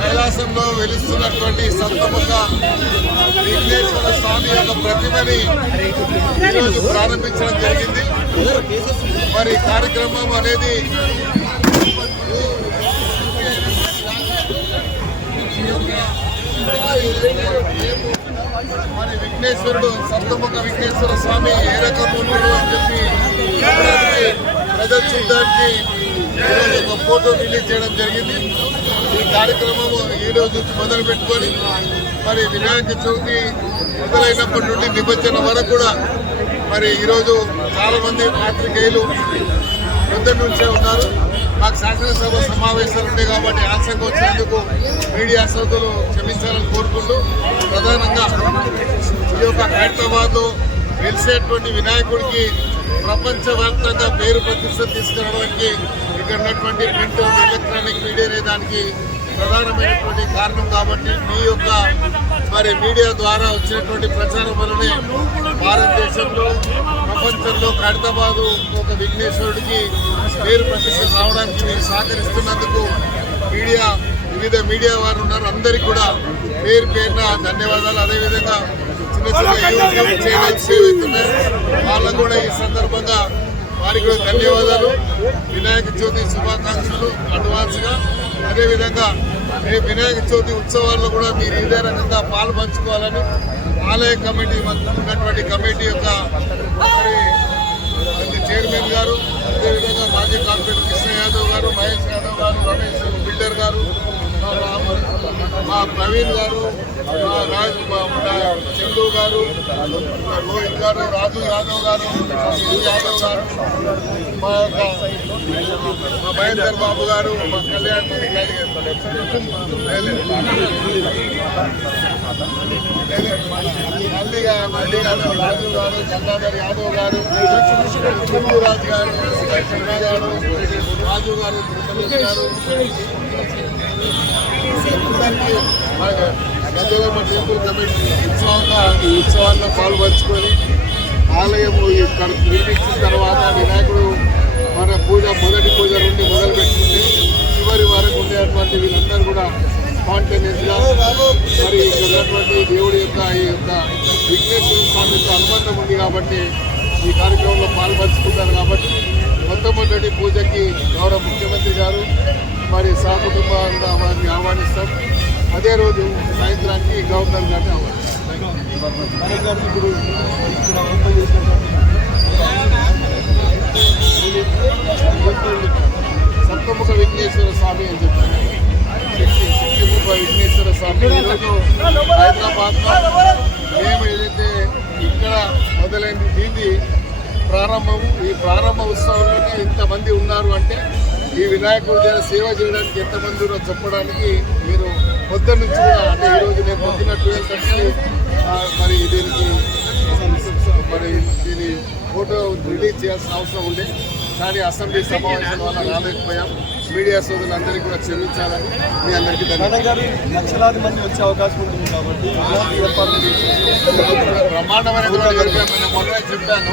కైలాసంలో వెలుస్తున్నటువంటి సప్తముఖ విఘ్నేశ్వర స్వామి యొక్క ప్రతిమని ఈరోజు ప్రారంభించడం జరిగింది. మరి కార్యక్రమం అనేది మరి విఘ్నేశ్వరుడు సప్తముఖ విఘ్నేశ్వర స్వామి ఏ రకంగా ఉన్నాడు అని చెప్పి ప్రదర్శించడానికి ఈరోజు ఒక ఫోటో రిలీజ్ చేయడం జరిగింది. ఈ కార్యక్రమం ఈ రోజు మొదలు పెట్టుకొని మరి వినాయక చవితి మొదలైనప్పటి నుండి నిమజ్జనం వరకు కూడా మరి ఈరోజు చాలామంది పాత్రికేయులు పొద్దున్న నుంచే ఉన్నారు. మాకు శాసనసభ సమావేశాలు ఉంటాయి కాబట్టి ఆశంగా వచ్చినందుకు మీడియా సోదరులు క్షమించాలని కోరుకుంటూ ప్రధానంగా ఈ యొక్క హైదరాబాద్లో వెలిసేటువంటి వినాయకుడికి ప్రపంచవ్యాప్తంగా పేరు ప్రతిష్ట తీసుకురావడానికి ఇక్కడ ఉన్నటువంటి ప్రింట్ ఎలక్ట్రానిక్ మీడియానే దానికి ప్రధానమైనటువంటి కారణం. కాబట్టి మీ యొక్క మరి మీడియా ద్వారా వచ్చినటువంటి ప్రచారం వల్లనే భారతదేశంలో ప్రపంచంలో హైదరాబాదు ఒక విఘ్నేశ్వరుడికి పేరు ప్రతిష్ట రావడానికి మీరు సహకరిస్తున్నందుకు వివిధ మీడియా వారు ఉన్నారు. అందరికీ కూడా పేరు పేరున ధన్యవాదాలు. అదేవిధంగా చిన్న చిన్న యూట్యూబ్ ఛానల్స్ ఏవైతున్నాయి వాళ్ళకు కూడా ఈ సందర్భంగా వారికి కూడా ధన్యవాదాలు. వినాయక చవితి శుభాకాంక్షలు అడ్వాన్స్గా. అదేవిధంగా రేపు వినాయక చవితి ఉత్సవాల్లో కూడా మీరు ఇదే రకంగా పాలు పంచుకోవాలని ఆలయ కమిటీ ఉన్నటువంటి కమిటీ యొక్క చైర్మన్ గారు, అదేవిధంగా మాజీ కార్పొరేటర్ కృష్ణ యాదవ్ గారు, మహేష్ యాదవ్ గారు, రమేష్ బిల్డర్ గారు, మా ప్రవీణ్ గారు, చందు గారు, రోహిత్ గారు, రాజు యాదవ్ గారు, యాదవ్ గారు, మా మహేందర్ బాబు గారు, మా కళ్యాణ్ మల్లి గారు, రాజు గారు, చంద్రాధర్ యాదవ్ గారు, రాజు గారు, గారు, రాజు గారు, గారు గద్దెలమ్మ టెంపుల్ కమిటీ ఈ ఉత్సవాల్లో పాల్పంచుకొని ఆలయము నిర్మించిన తర్వాత వినాయకుడు పూజ మొదటి పూజ నుండి మొదలు పెట్టుకుంటే చివరి వరకు ఉండేటువంటి వీళ్ళందరూ కూడా స్పాంటేనియస్గా మరి ఇక్కడ ఉన్నటువంటి దేవుడి యొక్క ఈ యొక్క విఘ్నేశ్వర స్వామితో అనుబంధం ఉంది కాబట్టి ఈ కార్యక్రమంలో పాల్పంచుకుంటారు కాబట్టి మొట్టమొదటి పూజకి గౌరవ ముఖ్యమంత్రి గారు మరి సహకుటుంబంగా వారిని ఆహ్వానిస్తాం. అదే రోజు సాయంత్రానికి గవర్నర్ గారిని సప్తముఖ విఘ్నేశ్వర స్వామి అని చెప్పారు. శక్తిముఖ విఘ్నేశ్వర స్వామి ఈరోజు హైదరాబాద్లో మేము ఏదైతే ఇక్కడ మొదలైంది దీన్ని ప్రారంభం. ఈ ప్రారంభ ఉత్సవంలోనే ఇంతమంది ఉన్నారు అంటే ఈ వినాయకుడి దగ్గర సేవ చేయడానికి ఎంతమంది ఉన్నారో చెప్పడానికి మీరు పొద్దున్న నుంచి కూడా అంటే ఈరోజు నేను పొద్దున్న 12:30 మరి దీనికి మరి దీని ఫోటో రిలీజ్ చేయాల్సిన అవసరం ఉండే కానీ అసెంబ్లీ సమావేశం వల్ల రాలేకపోయాం. మీడియా సోదరులందరికీ కూడా క్షమించాలని మీ అందరికీ లక్షలాది మంది వచ్చే అవకాశం ఉంటుంది కాబట్టి బ్రహ్మాండమైనటువంటి చెప్పాను.